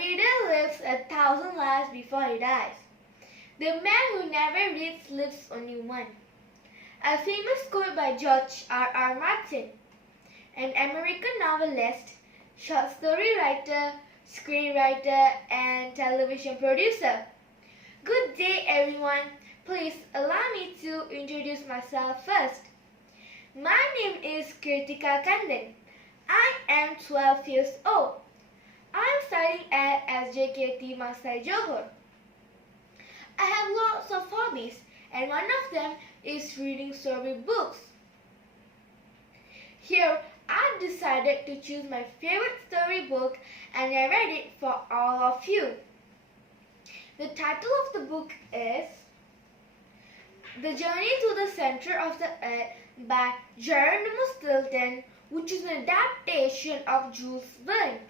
reader lives 1,000 lives before he dies. The man who never reads lives only one. A famous quote by George R. Martin, an American novelist, short story writer, screenwriter, and television producer. Good day, everyone. Please allow me to introduce myself first. My name is KIRTHIKAA. I am 12 years old. I am studying at SJKT Masai Johor. I have lots of hobbies, and one of them is reading storybooks. Here, I decided to choose my favorite storybook and I read it for all of you. The title of the book is The Journey to the Center of the Earth by Bicara, which is an adaptation of Jules Verne.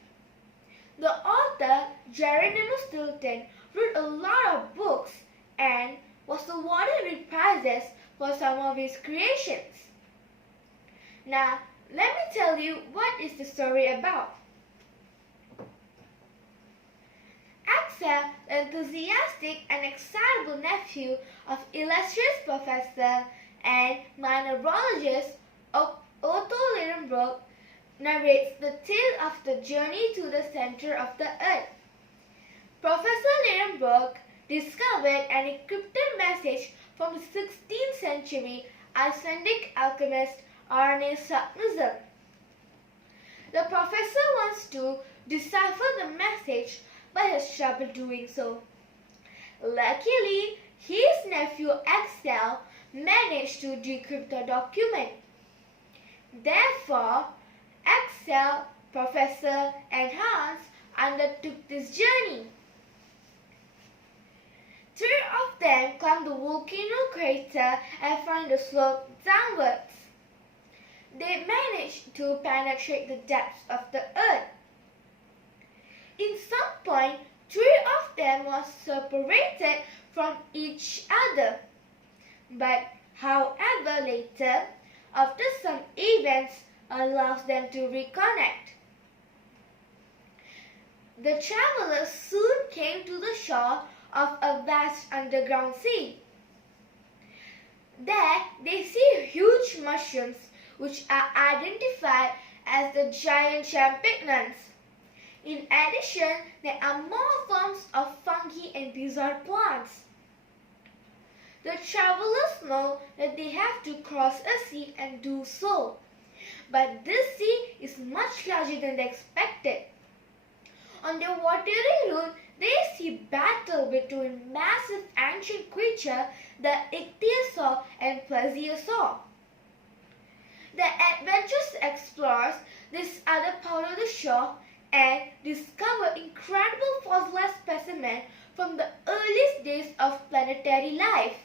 The author, Bicara, wrote a lot of books and was awarded with prizes for some of his creations. Now, let me tell you what is the story about. Axel, the enthusiastic and excitable nephew of illustrious professor and mineralogist Otto Lidenbrock, narrates the tale of the journey to the center of the earth. Professor Lidenbrock discovered an encrypted message from the 16th century Icelandic alchemist Arne Saknussemm. The professor wants to decipher the message but has trouble doing so. Luckily, his nephew Axel managed to decrypt the document. Therefore, Axel, Professor, and Hans undertook this journey. Three of them climbed the volcano crater and found the slope downwards. They managed to penetrate the depths of the earth. In some point, three of them were separated from each other. But, however, later, after some events, allows them to reconnect. The travelers soon came to the shore of a vast underground sea. There, they see huge mushrooms which are identified as the giant champignons. In addition, there are more forms of fungi and bizarre plants. The travelers know that they have to cross a sea and do so. But this sea is much larger than they expected. On their watery route, they see battle between massive ancient creatures, the ichthyosaur and plesiosaur. The adventurous explorers this other part of the shore and discover incredible fossilized specimens from the earliest days of planetary life.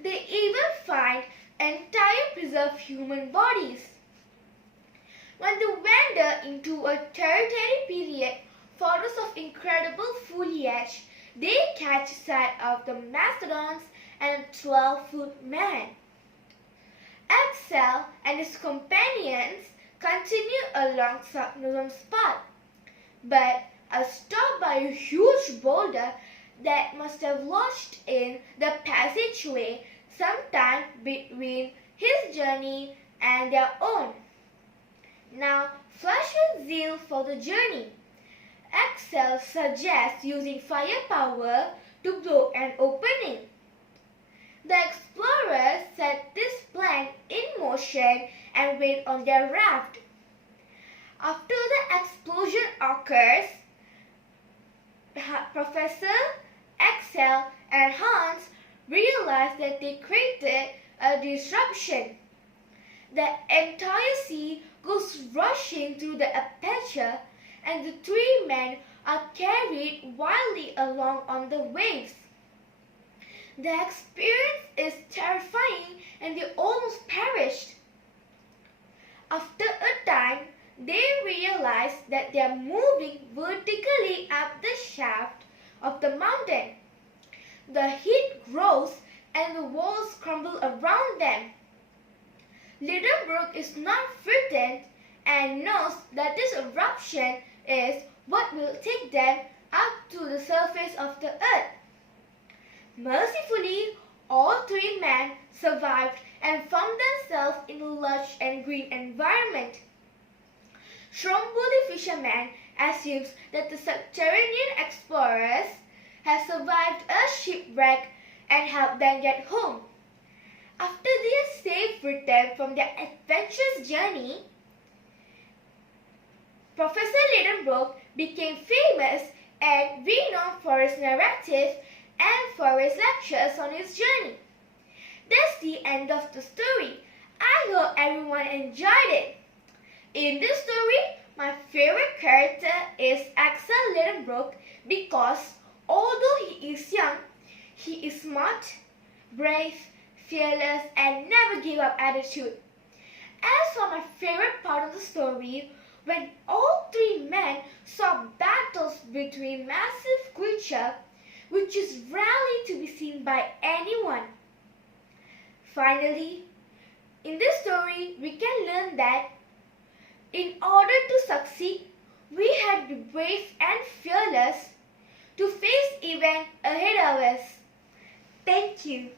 They even find entire preserved human bodies. When they wander into a tertiary period, photos of incredible foliage, they catch sight of the mastodons and a 12-foot man. Axel and his companions continue along Saknussemm's path, but are stopped by a huge boulder that must have lodged in the passageway sometime between his journey and their own. Now, flushed with zeal for the journey, Axel suggests using firepower to blow an opening. The explorers set this plan in motion and wait on their raft. After the explosion occurs, Professor, Axel, and Hans realize that they created a disruption. The entire sea goes rushing through the aperture, and the three men are carried wildly along on the waves. The experience is terrifying and they almost perished. After a time, they realize that they are moving vertically up the shaft of the mountain. The heat grows and the walls crumble around them. Lidenbrock is not frightened and knows that this eruption is what will take them up to the surface of the earth. Mercifully, all three men survived and found themselves in a lush and green environment. Stromboli fisherman assumes that the subterranean explorers have survived a shipwreck and helped them get home. After their safe return from their adventurous journey, Professor Lidenbrock became famous and renowned for his narrative and for his lectures on his journey. That's the end of the story. I hope everyone enjoyed it. In this story, my favorite character is Axel Lidenbrock because although he is young, he is smart, brave, fearless, and never give up attitude. As for my favorite part of the story, when all three men saw battles between massive creatures, which is rarely to be seen by anyone. Finally, in this story, we can learn that in order to succeed, we had to be brave and fearless to face events ahead of us. Thank you.